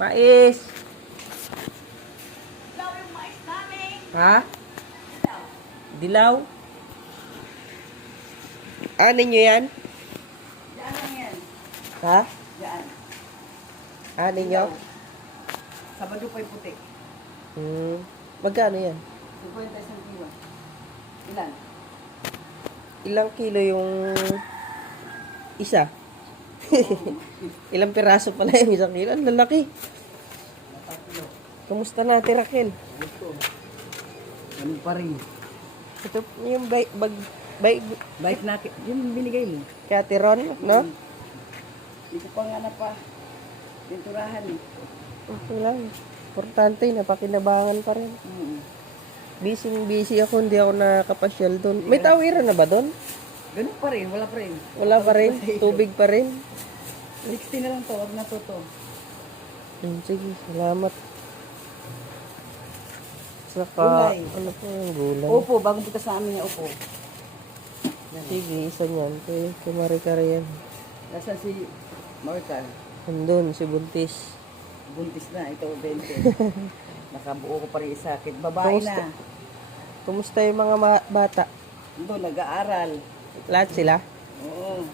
Mais. Daw yung mais namin. Ha? Dilaw. Ano nyo yan? Diyan lang yan. Ha? Diyan. Ano nyo? Sabado pa yung puti. Hmm. Magkano yan? 50 isang kilo. Ilan? Ilang kilo yung isa? Ilang piraso pala yung isang kilo? Ang lalaki. Kumusta na? Ito. Ano pa rin? Ito yung bag, bag, bag, Bike na, yung binigay mo. kay Ate Ron, no? Hindi ko pa nga na pa. Pinturahan eh. Okay lang. Importante, napakinabangan pa rin. Mm. Busy busy ako, hindi ako nakapasyal doon. May tawiran na ba doon? Ganun pa rin, wala pa rin. Wala pa rin, tubig pa rin. 60 na lang to, wag na to to. Hmm, sige, salamat. Saka, Gulay. ano po yung gulay? Opo, bagong punta sa amin opo. Sige, isa niyan. Kay, kay Marie yan. Nasaan si Marta? Andun, si Buntis. Buntis na, ito 20. Nakabuo ko pa rin isa. Kit babae Kamusta? na. Kumusta yung mga ma- bata? Doon, nag-aaral. Lahat sila? Oo.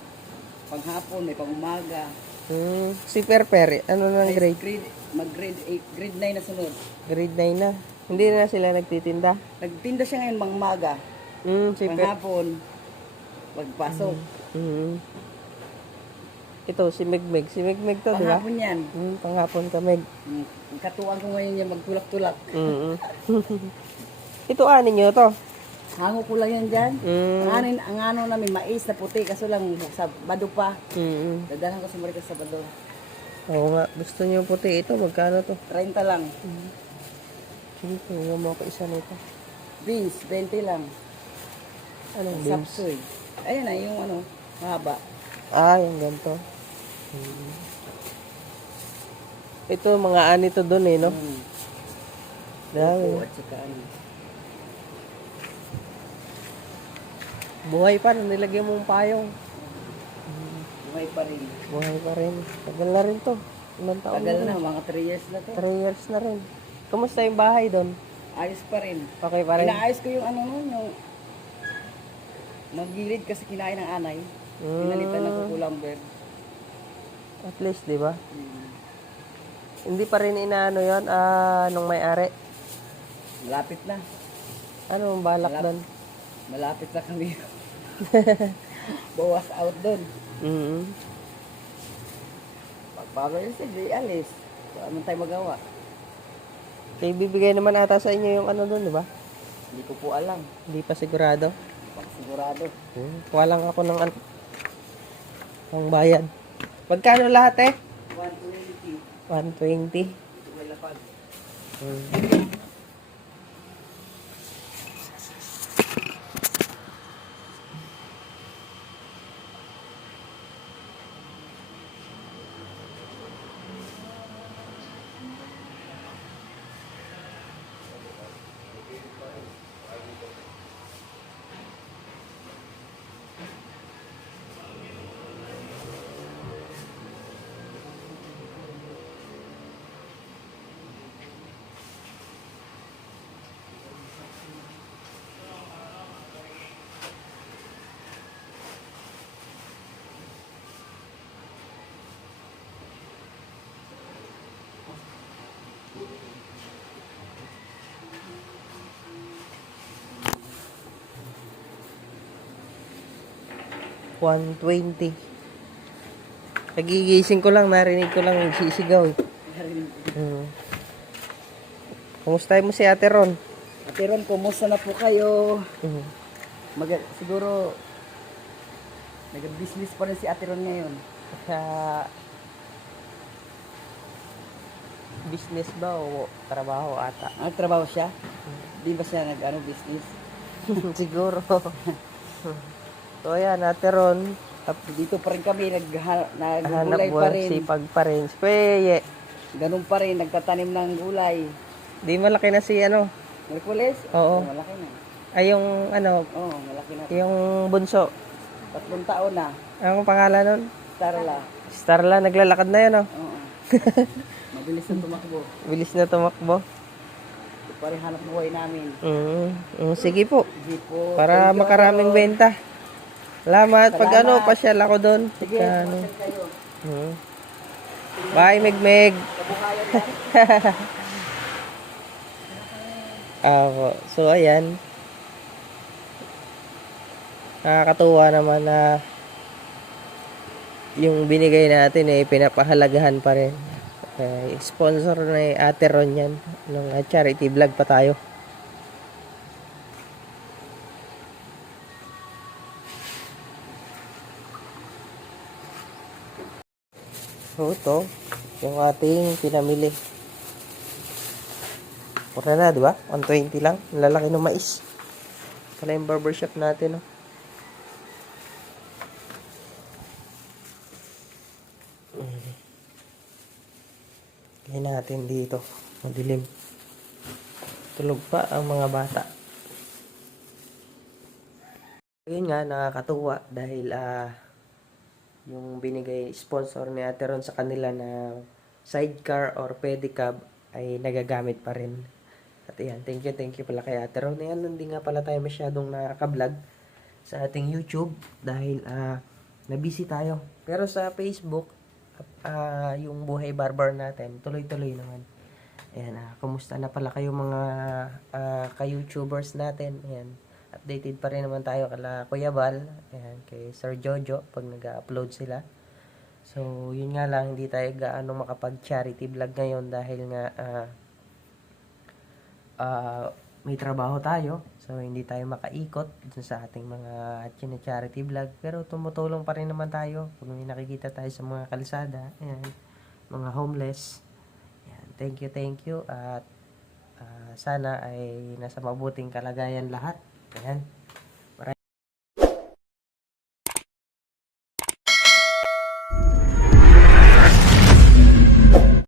Paghapon, may pang-umaga. Hmm, si Perper, ano nang grade? Grade, mag-grade 8, grade 9 na sunod. Grade 9 na. Hindi na sila nagtitinda. Nagtinda siya ngayon mga umaga. Hmm, si Per... Panghapon, magpasok. Hmm. Ito, si Megmeg. Si Megmeg to, di ba? Panghapon yan. Hmm, panghapon ka, Meg. Mm, Ang katuwang ko ngayon yan, magtulak-tulak. Mm Ito, anin nyo to. Hango ko lang yan dyan. Mm. Ang, anin, ang ano namin, mais na puti, kaso lang sa bado pa. Mm Dadalan ko sa Maricas sa bado. Oo nga, gusto nyo puti ito. Magkano to? 30 lang. Sige, tingnan mo ako isa nito. Beans, 20 lang. Anong beans? Sapsoy. Ayan na, yung ano, mahaba. Ah, yung ganito. Mm. Ito, mga ani to doon eh, no? Mm. Dami. Opo, at saka ano. Buhay pa, nilagyan mong payong. Buhay pa rin. Buhay pa rin. Tagal na rin to. Ilang taon Tagal na na, mga 3 years na to. 3 years na rin. Kumusta yung bahay doon? Ayos pa rin. Okay pa rin? Inaayos ko yung ano nun, yung magilid kasi kinain ng anay. Mm. Pinalitan ng kukulamber. At least, di ba? Hmm. Hindi pa rin inaano yon ah, nung may-ari. Malapit na. Ano ang balak Malap- doon? Malapit na kami. Bawas out doon. Mm Pagbago yun siya, di alis. Wala man tayo magawa. Kaya bibigay naman ata sa inyo yung ano doon, di ba? Hindi ko po alam. Hindi pa sigurado. Pag sigurado. Hmm. Kuha lang ako ng an pang bayad. Magkano lahat eh? 120. 120. May lapad. Hmm. One twenty. Nagigising ko lang, narinig ko lang nagsisigaw. Eh. Hmm. Kumusta mo si Ate Ron? Ate Ron, kumusta na po kayo? Hmm. Mag siguro, nag-business pa rin si Ate Ron ngayon. Sa business ba o trabaho ata? Nagtrabaho siya? Di ba siya nag-ano, business? Siguro. so ayan, Ate Ron, Dito pa rin kami, nag hanap naggulay pa rin. sipag pa rin. Si Peye, Ganun pa rin, nagtatanim ng gulay. di malaki na si ano, Merkules? Oo. malaki na. ay yung ano, Oo, malaki na. yung bunso. Tatlong taon na. Anong pangalan nun? Starla. Starla, naglalakad na yan oh. Oo. Mabilis na tumakbo. Bilis na tumakbo. Ito pa rin hanap buhay namin. Mm, mm, sige po. Sige po. Para Thank you, makaraming Ron. benta. Salamat. Pag ano, pasyal ako doon. Sige, ano. pasyal kayo. Mm. Bye, Megmeg. Ako. So, ayan. Nakakatuwa naman na yung binigay natin eh, pinapahalagahan pa rin. Eh, sponsor na eh, Ate Ron yan. Nung ah, charity vlog pa tayo. So, ito. Yung ating pinamili. Mura na, di ba? 120 lang. Ang Lalaki ng mais. Pala yung barbershop natin, no? Lagyan natin dito. Madilim. Tulog pa ang mga bata. Ayun nga, nakakatuwa dahil ah yung binigay sponsor ni Ate Ron sa kanila na sidecar or pedicab ay nagagamit pa rin. At yan, thank you, thank you pala kay Ate Ron. Ayan, hindi nga pala tayo masyadong nakaka-vlog sa ating YouTube dahil ah nabisi tayo. Pero sa Facebook, ah yung buhay barber natin, tuloy-tuloy naman. Ayan, ah, kumusta na pala kayo mga ah, ka-YouTubers natin? Ayan, updated pa rin naman tayo kala Kuya Bal, ayan, kay Sir Jojo pag nag-upload sila. So, yun nga lang, hindi tayo gaano makapag-charity vlog ngayon dahil nga ah, ah, may trabaho tayo. So, hindi tayo makaikot dun sa ating mga charity vlog. Pero tumutulong pa rin naman tayo kung may nakikita tayo sa mga kalsada. Ayan, mga homeless. Ayan, thank you, thank you. At ah, sana ay nasa mabuting kalagayan lahat. Ayan.